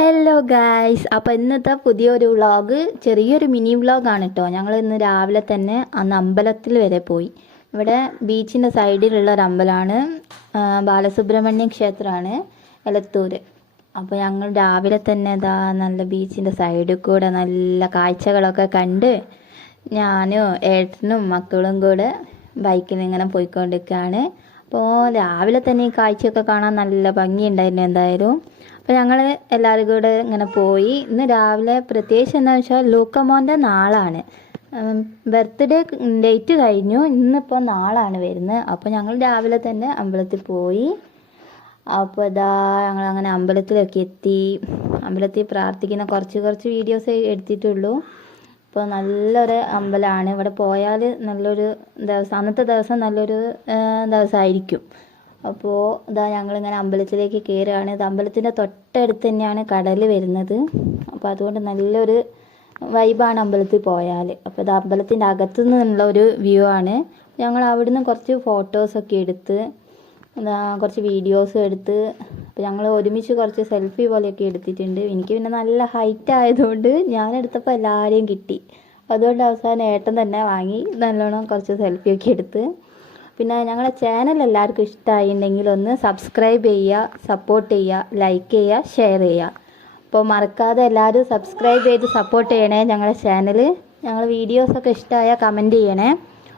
Hello guys, അപ്പോൾ ഇന്നത്തെ പുതിയൊരു വ്ളോഗ് ചെറിയൊരു മിനി വ്ളോഗാണ് കേട്ടോ. ഞങ്ങൾ ഇന്ന് രാവിലെ തന്നെ അന്ന് അമ്പലത്തിൽ വരെ പോയി. ഇവിടെ ബീച്ചിൻ്റെ സൈഡിലുള്ള ഒരു അമ്പലമാണ്, ബാലസുബ്രഹ്മണ്യ ക്ഷേത്രമാണ്, എലത്തൂർ. അപ്പോൾ ഞങ്ങൾ രാവിലെ തന്നെ ഇതാ നല്ല ബീച്ചിൻ്റെ സൈഡിൽ കൂടെ നല്ല കാഴ്ചകളൊക്കെ കണ്ട് ഞാനും ഏട്ടനും മക്കളും കൂടെ ബൈക്കിൽ ഇങ്ങനെ പോയിക്കൊണ്ടിരിക്കുകയാണ്. അപ്പോൾ രാവിലെ തന്നെ ഈ കാഴ്ചയൊക്കെ കാണാൻ നല്ല ഭംഗിയുണ്ടായിരുന്നു എന്തായാലും. അപ്പോൾ ഞങ്ങൾ എല്ലാവരും കൂടെ ഇങ്ങനെ പോയി. ഇന്ന് രാവിലെ പ്രത്യേകിച്ച് എന്താണെന്ന് വെച്ചാൽ ലൂക്കമോൻ്റെ നാളാണ്, ബർത്ത്ഡേ ഡേറ്റ് കഴിഞ്ഞു, ഇന്നിപ്പോൾ നാളാണ് വരുന്നത്. അപ്പോൾ ഞങ്ങൾ രാവിലെ തന്നെ അമ്പലത്തിൽ പോയി. അപ്പോൾ ഇതാ ഞങ്ങൾ അങ്ങനെ അമ്പലത്തിലൊക്കെ എത്തി. അമ്പലത്തിൽ പ്രാർത്ഥിക്കുന്ന കുറച്ച് വീഡിയോസ് എടുത്തിട്ടുള്ളൂ. ഇപ്പോൾ നല്ലൊരു അമ്പലമാണ്. ഇവിടെ പോയാൽ നല്ലൊരു ദിവസം, അന്നത്തെ ദിവസം നല്ലൊരു ദിവസമായിരിക്കും. അപ്പോൾ ഇതാ ഞങ്ങളിങ്ങനെ അമ്പലത്തിലേക്ക് കയറുകയാണ്. ഇത് അമ്പലത്തിൻ്റെ തൊട്ടടുത്ത് തന്നെയാണ് കടൽ വരുന്നത്. അപ്പോൾ അതുകൊണ്ട് നല്ലൊരു വൈബാണ് അമ്പലത്തിൽ പോയാൽ. അപ്പോൾ ഇത് അമ്പലത്തിൻ്റെ അകത്തു നിന്നുള്ള ഒരു വ്യൂ ആണ്. ഞങ്ങൾ അവിടുന്ന് കുറച്ച് ഫോട്ടോസൊക്കെ എടുത്ത് കുറച്ച് വീഡിയോസ് എടുത്ത്, അപ്പോൾ ഞങ്ങൾ ഒരുമിച്ച് കുറച്ച് സെൽഫി പോലെയൊക്കെ എടുത്തിട്ടുണ്ട്. എനിക്ക് പിന്നെ നല്ല ഹൈറ്റ് ആയതുകൊണ്ട് ഞാനെടുത്തപ്പോൾ എല്ലാവരെയും കിട്ടി. അതുകൊണ്ട് അവസാനം ഏട്ടൻ തന്നെ വാങ്ങി നല്ലോണം കുറച്ച് സെൽഫിയൊക്കെ എടുത്ത്. പിന്നെ ഞങ്ങളുടെ ചാനൽ എല്ലാവർക്കും ഇഷ്ടമായിട്ടുണ്ടെങ്കിൽ ഒന്ന് സബ്സ്ക്രൈബ് ചെയ്യുക, സപ്പോർട്ട് ചെയ്യുക, ലൈക്ക് ചെയ്യുക, ഷെയർ ചെയ്യുക. അപ്പോൾ മറക്കാതെ എല്ലാവരും സബ്സ്ക്രൈബ് ചെയ്ത് സപ്പോർട്ട് ചെയ്യണേ ഞങ്ങളുടെ ചാനൽ. ഞങ്ങൾ വീഡിയോസൊക്കെ ഇഷ്ടമായാൽ കമൻറ്റ് ചെയ്യണേ.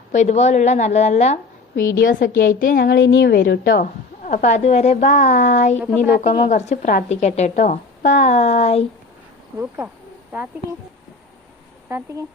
അപ്പോൾ ഇതുപോലുള്ള നല്ല നല്ല വീഡിയോസൊക്കെ ആയിട്ട് ഞങ്ങൾ ഇനിയും വരും കേട്ടോ. അപ്പോൾ അതുവരെ ബായ്. ഇനി ലൂക്കമ്മ കുറച്ച് പ്രാർത്ഥിക്കട്ടെ കേട്ടോ. ബായ്. പ്രാർത്ഥിക്കേ.